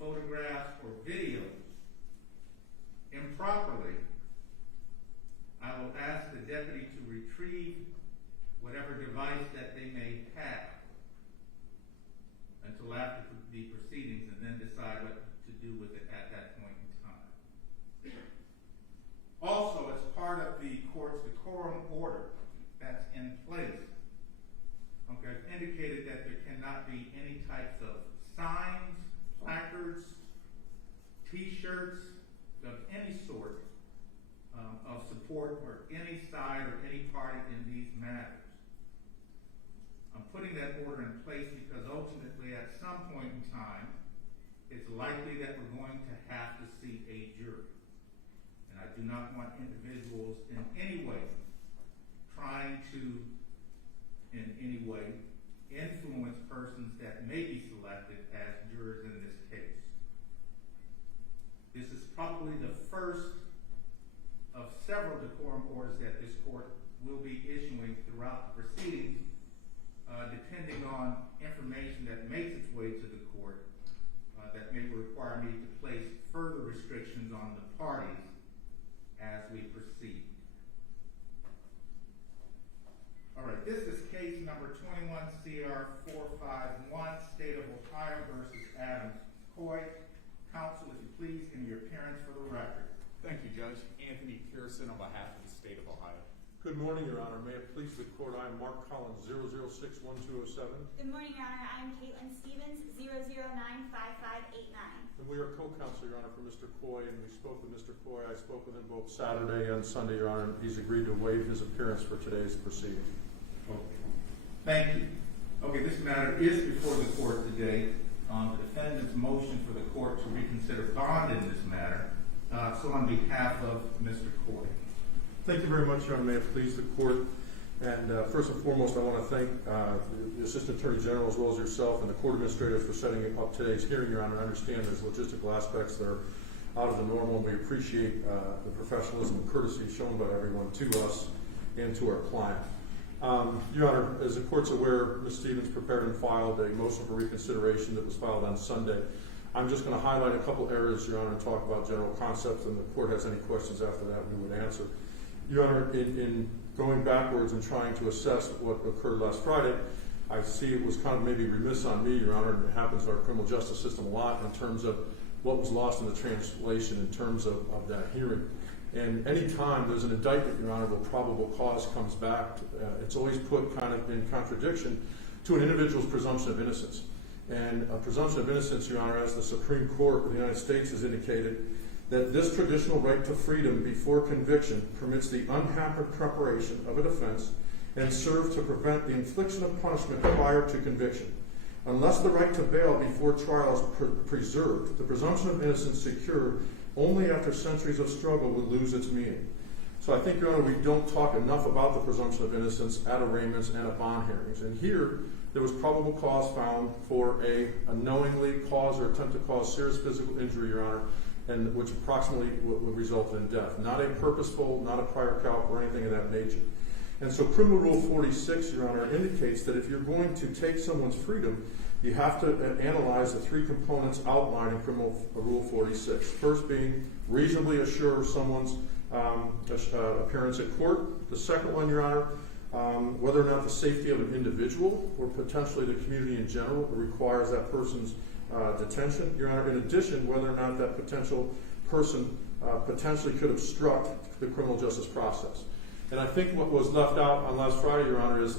photographs or videos improperly, I will ask the deputy to retrieve whatever device that they may have until after the proceedings, and then decide what to do with it at that point in time. Also, as part of the court's decorum order that's in place, okay, I've indicated that there cannot be any types of signs, placards, t-shirts of any sort of support for any side or any party in these matters. I'm putting that order in place because ultimately at some point in time, it's likely that we're going to have to see a jury. And I do not want individuals in any way trying to, in any way, influence persons that may be selected as jurors in this case. This is probably the first of several decorum orders that this court will be issuing throughout the proceedings, depending on information that makes its way to the court that may require me to place further restrictions on the parties as we proceed. All right, this is case number 21 CR 451, State of Ohio versus Adam Coy. Counsel, if you please, give me your appearance for the record. Thank you, Judge. Anthony Pearson on behalf of the State of Ohio. Good morning, Your Honor. May it please the court, I am Mark Collins, 0061207. Good morning, Your Honor. I'm Caitlin Stevens, 0095589. And we are co-counsel, Your Honor, for Mr. Coy, and we spoke with Mr. Coy. I spoke with him both Saturday and Sunday, Your Honor, and he's agreed to waive his appearance for today's proceeding. Okay. Thank you. Okay, this matter is before the court today on the defendant's motion for the court to reconsider bond in this matter. So on behalf of Mr. Coy. Thank you very much, Your Honor. May it please the court. And first and foremost, I want to thank the Assistant Attorney General as well as yourself and the court administrators for setting up today's hearing, Your Honor. I understand there's logistical aspects that are out of the normal, and we appreciate the professionalism and courtesy shown by everyone to us and to our client. Your Honor, as the court's aware, Ms. Stevens prepared and filed a motion for reconsideration that was filed on Sunday. I'm just going to highlight a couple areas, Your Honor, and talk about general concepts, and the court has any questions after that we would answer. Your Honor, in going backwards and trying to assess what occurred last Friday, I see it was kind of maybe remiss on me, Your Honor, and it happens in our criminal justice system a lot in terms of what was lost in the translation in terms of that hearing. And any time there's an indictment, Your Honor, where probable cause comes back, it's always put kind of in contradiction to an individual's presumption of innocence. And a presumption of innocence, Your Honor, as the Supreme Court of the United States has indicated, that this traditional right to freedom before conviction permits the unhampered preparation of a defense and serves to prevent the infliction of punishment prior to conviction. Unless the right to bail before trial is preserved, the presumption of innocence secured only after centuries of struggle would lose its meaning. So I think, Your Honor, we don't talk enough about the presumption of innocence at arraignments and at bond hearings. And here, there was probable cause found for a knowingly cause or attempt to cause serious physical injury, Your Honor, and which approximately would result in death. Not a purposeful, not a prior calc or anything of that nature. And so Criminal Rule 46, Your Honor, indicates that if you're going to take someone's freedom, you have to analyze the three components outlined in Criminal Rule 46. First being reasonably assure someone's appearance at court. The second one, Your Honor, whether or not the safety of an individual or potentially the community in general requires that person's detention. Your Honor, in addition, whether or not that potential person potentially could obstruct the criminal justice process. And I think what was left out on last Friday, Your Honor, is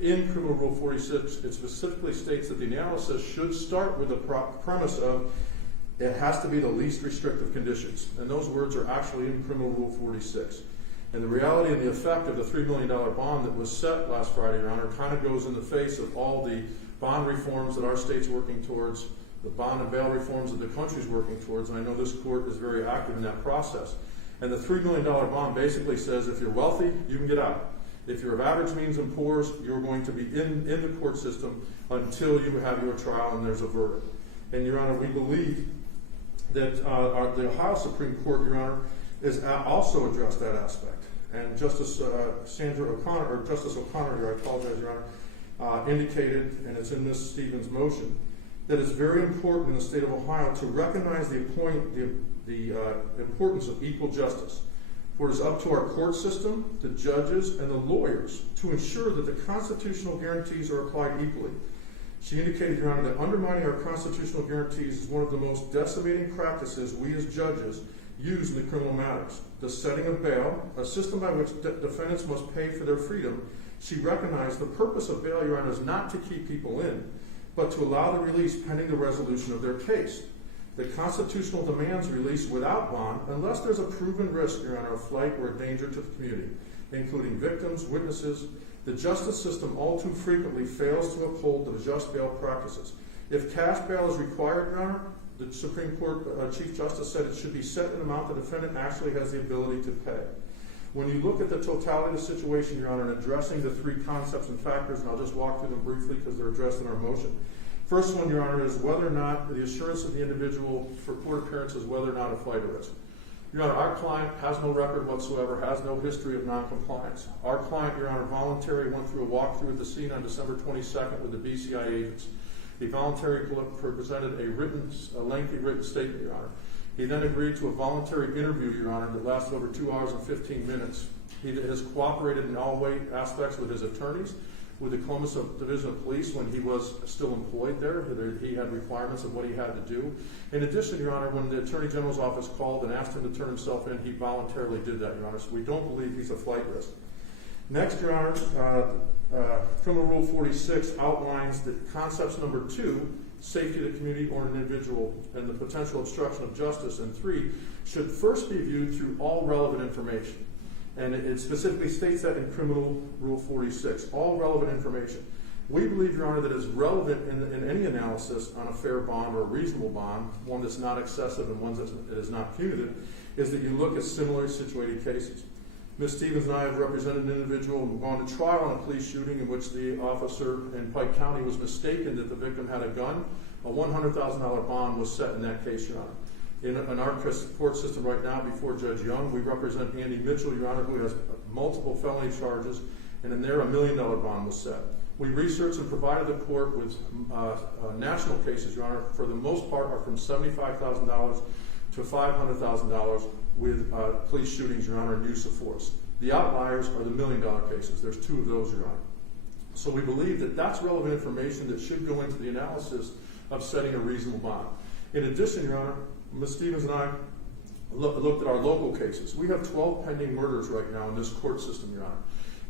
in Criminal Rule 46, it specifically states that the analysis should start with the premise of it has to be the least restrictive conditions. And those words are actually in Criminal Rule 46. And the reality and the effect of the $3 million bond that was set last Friday, Your Honor, kind of goes in the face of all the bond reforms that our state's working towards, the bond and bail reforms that the country's working towards, and I know this court is very active in that process. And the $3 million bond basically says if you're wealthy, you can get out. If you're of average means and poor, you're going to be in the court system until you have your trial and there's a verdict. And, Your Honor, we believe that the Ohio Supreme Court, Your Honor, is also addressed that aspect. And Justice O'Connor here, I apologize, Your Honor, indicated, and it's in Ms. Stevens' motion, that it's very important in the state of Ohio to recognize the importance of equal justice. For it is up to our court system, the judges, and the lawyers to ensure that the constitutional guarantees are applied equally. She indicated, Your Honor, that undermining our constitutional guarantees is one of the most decimating practices we as judges use in the criminal matters. The setting of bail, a system by which defendants must pay for their freedom. She recognized the purpose of bail, Your Honor, is not to keep people in, but to allow the release pending the resolution of their case. The constitutional demands release without bond unless there's a proven risk, Your Honor, of flight or danger to the community, including victims, witnesses. The justice system all too frequently fails to uphold the just bail practices. If cash bail is required, Your Honor, the Supreme Court Chief Justice said it should be set in an amount the defendant actually has the ability to pay. When you look at the totality of the situation, Your Honor, in addressing the three concepts and factors, and I'll just walk through them briefly because they're addressed in our motion. First one, Your Honor, is whether or not the assurance of the individual for court appearance is whether or not a flight risk. Your Honor, our client has no record whatsoever, has no history of noncompliance. Our client, Your Honor, voluntarily went through a walkthrough at the scene on December 22nd with the BCI agents. He voluntarily presented a lengthy written statement, Your Honor. He then agreed to a voluntary interview, Your Honor, that lasted over 2 hours and 15 minutes. He has cooperated in all aspects with his attorneys, with the Columbus Division of Police when he was still employed there. He had requirements of what he had to do. In addition, Your Honor, when the Attorney General's office called and asked him to turn himself in, he voluntarily did that, Your Honor. So we don't believe he's a flight risk. Next, Your Honor, Criminal Rule 46 outlines that concepts number 2, safety of the community or an individual, and the potential obstruction of justice, and 3, should first be viewed through all relevant information. And it specifically states that in Criminal Rule 46, all relevant information. We believe, Your Honor, that is relevant in any analysis on a fair bond or a reasonable bond, one that's not excessive and one that is not punitive, is that you look at similarly situated cases. Ms. Stevens and I have represented an individual and gone to trial on a police shooting in which the officer in Pike County was mistaken that the victim had a gun. A $100,000 bond was set in that case, Your Honor. In our court system right now, before Judge Young, we represent Andy Mitchell, Your Honor, who has multiple felony charges, and in there a $1 million bond was set. We researched and provided the court with national cases, Your Honor, for the most part are from $75,000 to $500,000 with police shootings, Your Honor, and use of force. The outliers are the $1 million cases. There's 2 of those, Your Honor. So we believe that that's relevant information that should go into the analysis of setting a reasonable bond. In addition, Your Honor, Ms. Stevens and I looked at our local cases. We have 12 pending murders right now in this court system, Your Honor.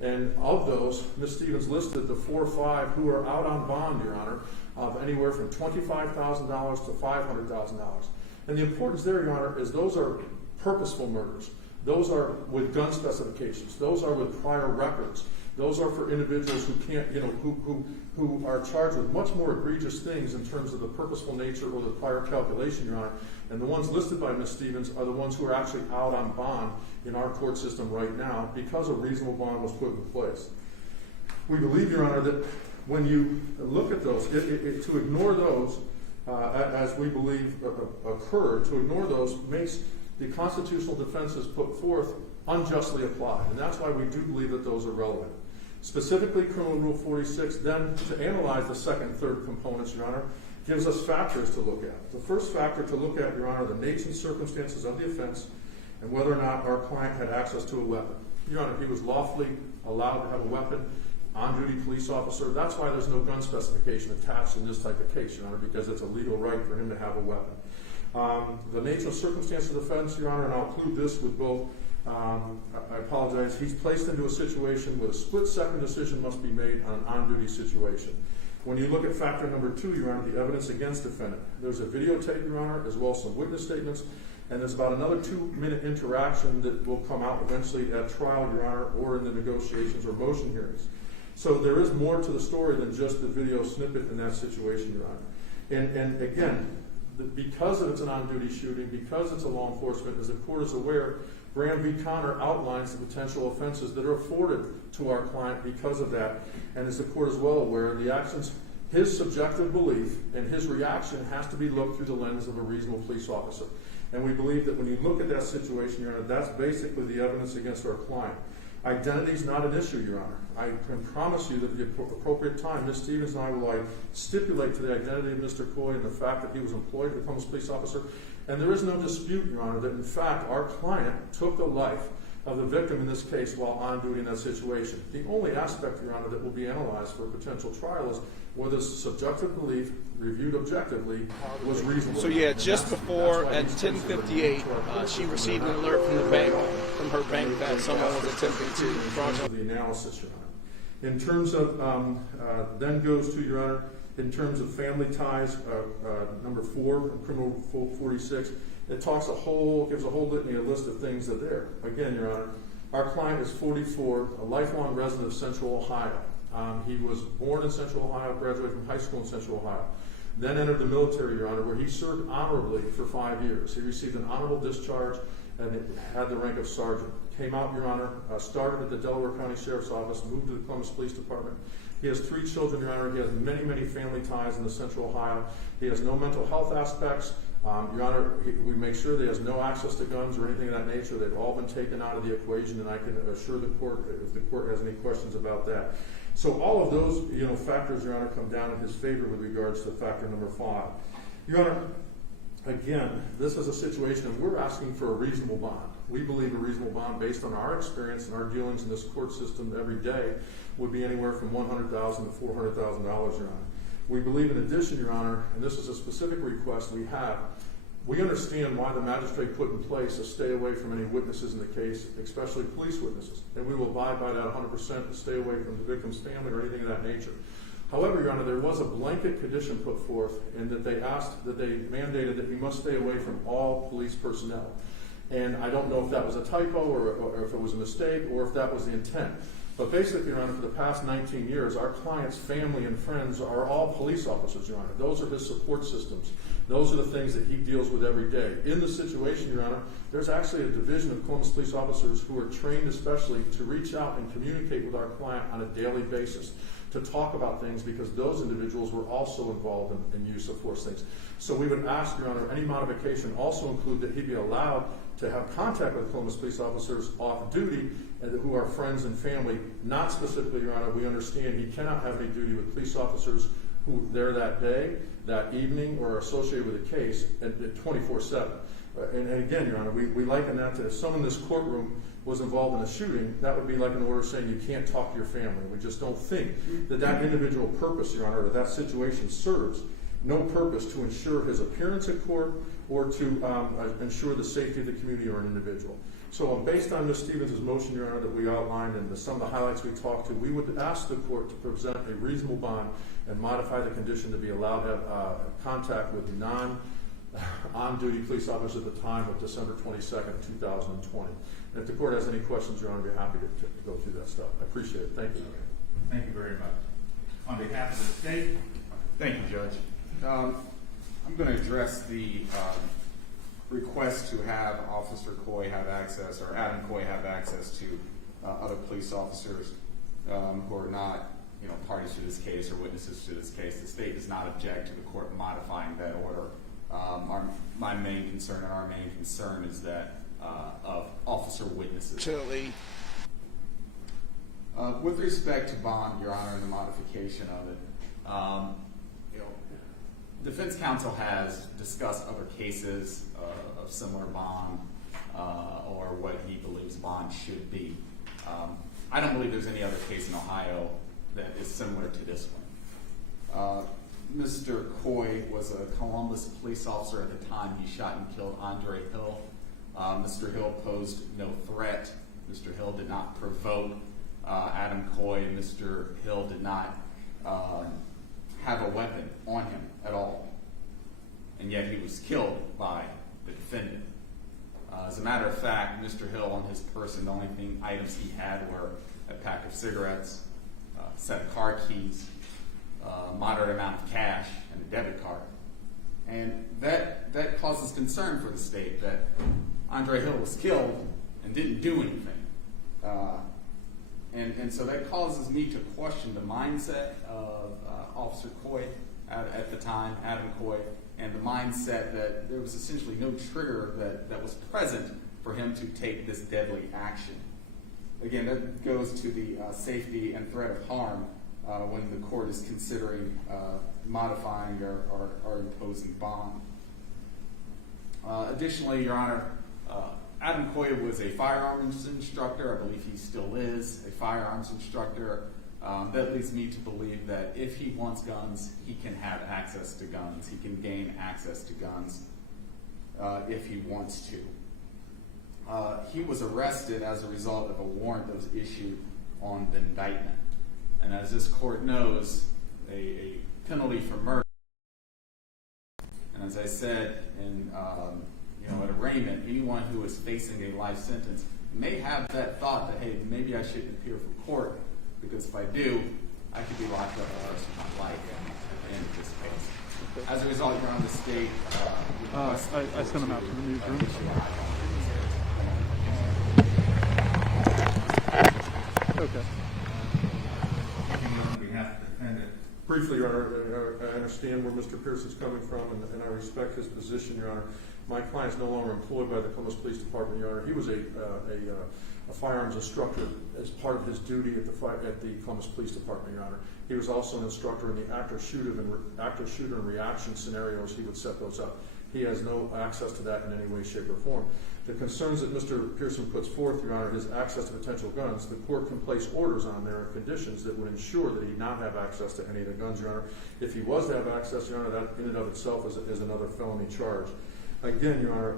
And of those, Ms. Stevens listed the 4 or 5 who are out on bond, Your Honor, of anywhere from $25,000 to $500,000. And the importance there, Your Honor, is those are purposeful murders. Those are with gun specifications. Those are with prior records. Those are for individuals who can't, who are charged with much more egregious things in terms of the purposeful nature or the prior calculation, Your Honor. And the ones listed by Ms. Stevens are the ones who are actually out on bond in our court system right now because a reasonable bond was put in place. We believe, Your Honor, that when you look at those, to ignore those, as we believe occurred, to ignore those makes the constitutional defenses put forth unjustly applied. And that's why we do believe that those are relevant. Specifically, Criminal Rule 46, then to analyze the second and third components, Your Honor, gives us factors to look at. The first factor to look at, Your Honor, the nature and circumstances of the offense and whether or not our client had access to a weapon. Your Honor, he was lawfully allowed to have a weapon, on-duty police officer. That's why there's no gun specification attached in this type of case, Your Honor, because it's a legal right for him to have a weapon. The nature and circumstances of the offense, Your Honor, and I'll include this with both, I apologize, he's placed into a situation where a split-second decision must be made on an on-duty situation. When you look at factor number 2, Your Honor, the evidence against defendant, there's a videotape, Your Honor, as well as some witness statements, and there's about another 2-minute interaction that will come out eventually at trial, Your Honor, or in the negotiations or motion hearings. So there is more to the story than just the video snippet in that situation, Your Honor. And again, because it's an on-duty shooting, because it's a law enforcement, as the court is aware, Graham v. Connor outlines the potential offenses that are afforded to our client because of that. And as the court is well aware, the actions, his subjective belief and his reaction has to be looked through the lens of a reasonable police officer. And we believe that when you look at that situation, Your Honor, that's basically the evidence against our client. Identity is not an issue, Your Honor. I can promise you that at the appropriate time, Ms. Stevens and I will stipulate to the identity of Mr. Coy and the fact that he was employed as a Columbus police officer. And there is no dispute, Your Honor, that in fact our client took the life of the victim in this case while on duty in that situation. The only aspect, Your Honor, that will be analyzed for a potential trial is whether the subjective belief, reviewed objectively, was reasonable. So yeah, just before at 10:58, she received an alert from the bank, from her bank, that someone was attempting to fraudulently. The analysis, Your Honor. In terms of, then goes to, Your Honor, in terms of family ties, number 4, criminal 46, it gives a whole litany, a list of things that are there. Again, Your Honor, our client is 44, a lifelong resident of Central Ohio. He was born in Central Ohio, graduated from high school in Central Ohio, then entered the military, Your Honor, where he served honorably for 5 years. He received an honorable discharge and had the rank of sergeant. Came out, Your Honor, started at the Delaware County Sheriff's Office, moved to the Columbus Police Department. He has 3 children, Your Honor. He has many, many family ties in the Central Ohio. He has no mental health aspects. Your Honor, we make sure that he has no access to guns or anything of that nature. They've all been taken out of the equation, and I can assure the court if the court has any questions about that. So all of those, factors, Your Honor, come down in his favor with regards to factor number 5. Your Honor, again, this is a situation and we're asking for a reasonable bond. We believe a reasonable bond based on our experience and our dealings in this court system every day would be anywhere from $100,000 to $400,000, Your Honor. We believe in addition, Your Honor, and this is a specific request we have, we understand why the magistrate put in place a stay away from any witnesses in the case, especially police witnesses, and we will abide by that 100% to stay away from the victim's family or anything of that nature. However, Your Honor, there was a blanket condition put forth in that they mandated that we must stay away from all police personnel. And I don't know if that was a typo or if it was a mistake or if that was the intent. But basically, Your Honor, for the past 19 years, our client's family and friends are all police officers, Your Honor. Those are his support systems. Those are the things that he deals with every day. In the situation, Your Honor, there's actually a division of Columbus police officers who are trained especially to reach out and communicate with our client on a daily basis, to talk about things because those individuals were also involved in use of force things. So we would ask, Your Honor, any modification also include that he be allowed to have contact with Columbus police officers off duty who are friends and family, not specifically, Your Honor, we understand he cannot have any duty with police officers who are there that day, that evening, or associated with the case at 24/7. And again, Your Honor, we liken that to if someone in this courtroom was involved in a shooting, that would be like an order saying you can't talk to your family. We just don't think that individual purpose, Your Honor, or that situation serves no purpose to ensure his appearance at court or to ensure the safety of the community or an individual. So based on Ms. Stevens' motion, Your Honor, that we outlined and some of the highlights we talked to, we would ask the court to present a reasonable bond and modify the condition to be allowed to have contact with on-duty police officers at the time of December 22nd, 2020. And if the court has any questions, Your Honor, I'd be happy to go through that stuff. I appreciate it. Thank you. Thank you very much. On behalf of the state. Thank you, Judge. I'm going to address the request to have Officer Coy have access, or Adam Coy have access to other police officers who are not, parties to this case or witnesses to this case. The state does not object to the court modifying that order. My main concern and our main concern is that of officer witnesses. Absolutely. With respect to bond, Your Honor, and the modification of it, defense counsel has discussed other cases of similar bond or what he believes bond should be. I don't believe there's any other case in Ohio that is similar to this one. Mr. Coy was a Columbus police officer at the time he shot and killed Andre Hill. Mr. Hill posed no threat. Mr. Hill did not provoke Adam Coy, and Mr. Hill did not have a weapon on him at all. And yet he was killed by the defendant. As a matter of fact, Mr. Hill on his person, the only items he had were a pack of cigarettes, a set of car keys, a moderate amount of cash, and a debit card. And that causes concern for the state that Andre Hill was killed and didn't do anything. And so that causes me to question the mindset of Officer Coy at the time, Adam Coy, and the mindset that there was essentially no trigger that was present for him to take this deadly action. again, that goes to the safety and threat of harm when the court is considering modifying or imposing bond. Additionally, Your Honor, Adam Coy was a firearms instructor. I believe he still is a firearms instructor. That leads me to believe that if he wants guns, he can have access to guns. He can gain access to guns if he wants to. He was arrested as a result of a warrant that was issued on the indictment. And as this court knows, a penalty for murder, and as I said in at arraignment, anyone who is facing a life sentence may have that thought that, hey, maybe I shouldn't appear for court, because if I do, I could be locked up for the rest of my life in this case. As a result, Your Honor, the state I sent him out to the newsroom. Okay. On behalf of the defendant. Briefly, Your Honor, I understand where Mr. Pearson's coming from, and I respect his position, Your Honor. My client's no longer employed by the Columbus Police Department, Your Honor. He was a firearms instructor as part of his duty at the Columbus Police Department, Your Honor. He was also an instructor in the active shooter and reaction scenarios. He would set those up. He has no access to that in any way, shape, or form. The concerns that Mr. Pearson puts forth, Your Honor, his access to potential guns, the court can place orders on there of conditions that would ensure that he not have access to any of the guns, Your Honor. If he was to have access, Your Honor, that in and of itself is another felony charge. Again, Your Honor,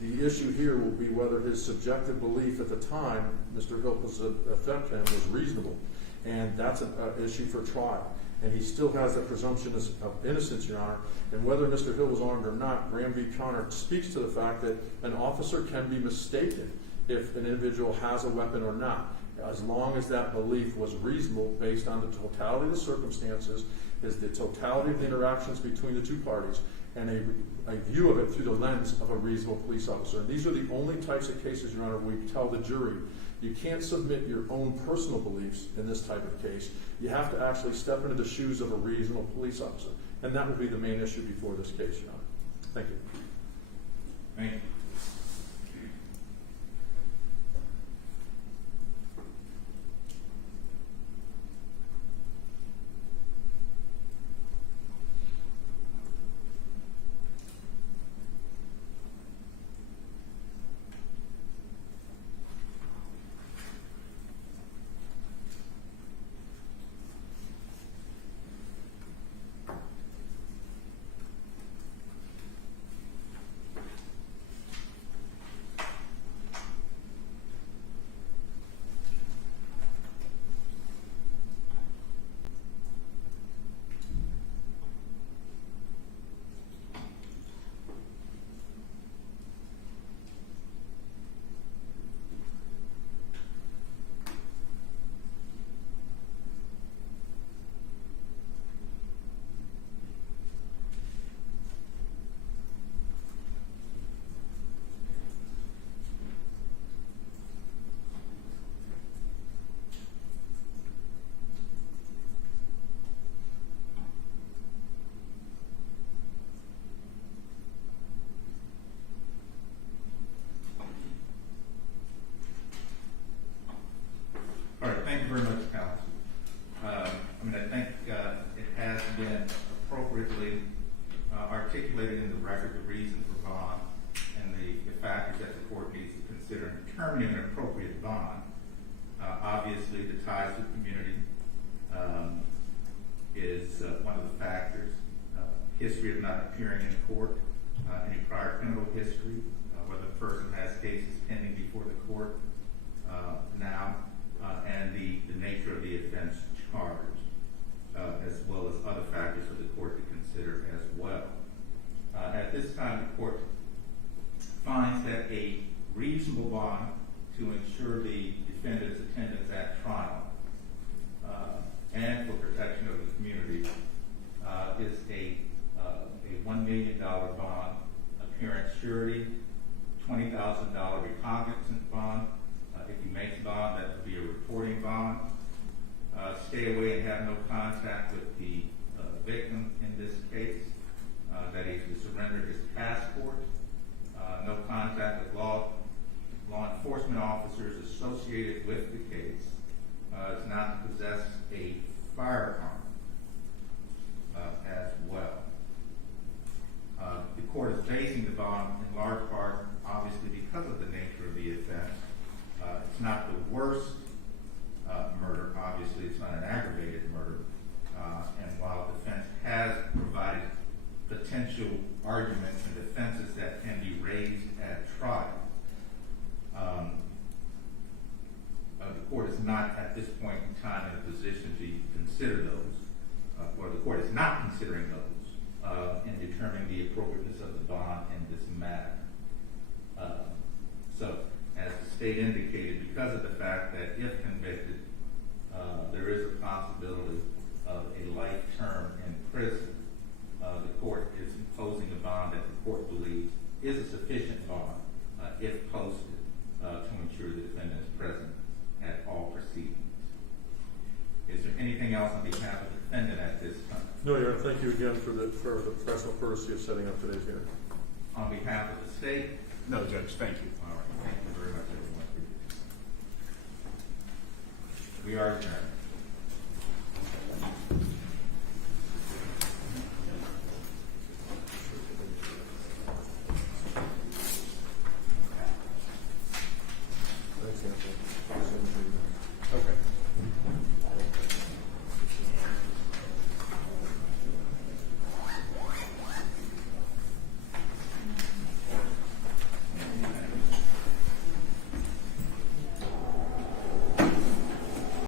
the issue here will be whether his subjective belief at the time Mr. Hill was affect him was reasonable, and that's an issue for trial. And he still has that presumption of innocence, Your Honor. And whether Mr. Hill was armed or not, Graham v. Connor speaks to the fact that an officer can be mistaken if an individual has a weapon or not, as long as that belief was reasonable based on the totality of the circumstances, is the totality of the interactions between the two parties, and a view of it through the lens of a reasonable police officer. And these are the only types of cases, Your Honor, we tell the jury, you can't submit your own personal beliefs in this type of case. You have to actually step into the shoes of a reasonable police officer. And that would be the main issue before this case, Your Honor. Thank you. Thank you. All right, thank you very much, counsel. I think it has been appropriately articulated in the record the reason for bond and the factors that the court needs to consider in determining an appropriate bond. Obviously, the ties to the community is one of the factors. History of not appearing in court, any prior criminal history, whether the person has cases pending before the court now, and the nature of the offense charged, as well as other factors for the court to consider as well. At this time, the court finds that a reasonable bond to ensure the defendant's attendance at trial and for protection of the community is a $1 million bond, appearance surety, $20,000 recognizance bond. If he makes a bond, that would be a reporting bond. Stay away and have no contact with the victim in this case. That is to surrender his passport. No contact with law enforcement officers associated arguments and defenses that can be raised at trial. The court is not at this point in time in a position to consider those, or the court is not considering those in determining the appropriateness of the bond in this matter. So, as the state indicated, because of the fact that if convicted, there is a possibility of a life term in prison, the court is imposing a bond that the court believes is a sufficient bond, if posted, to ensure the defendant is present at all proceedings. Is there anything else on behalf of the defendant at this time? No, Your Honor, thank you again for the professional courtesy of setting up today's hearing. On behalf of the state? No, Judge, thank you. All right, thank you very much, everyone. We are adjourned.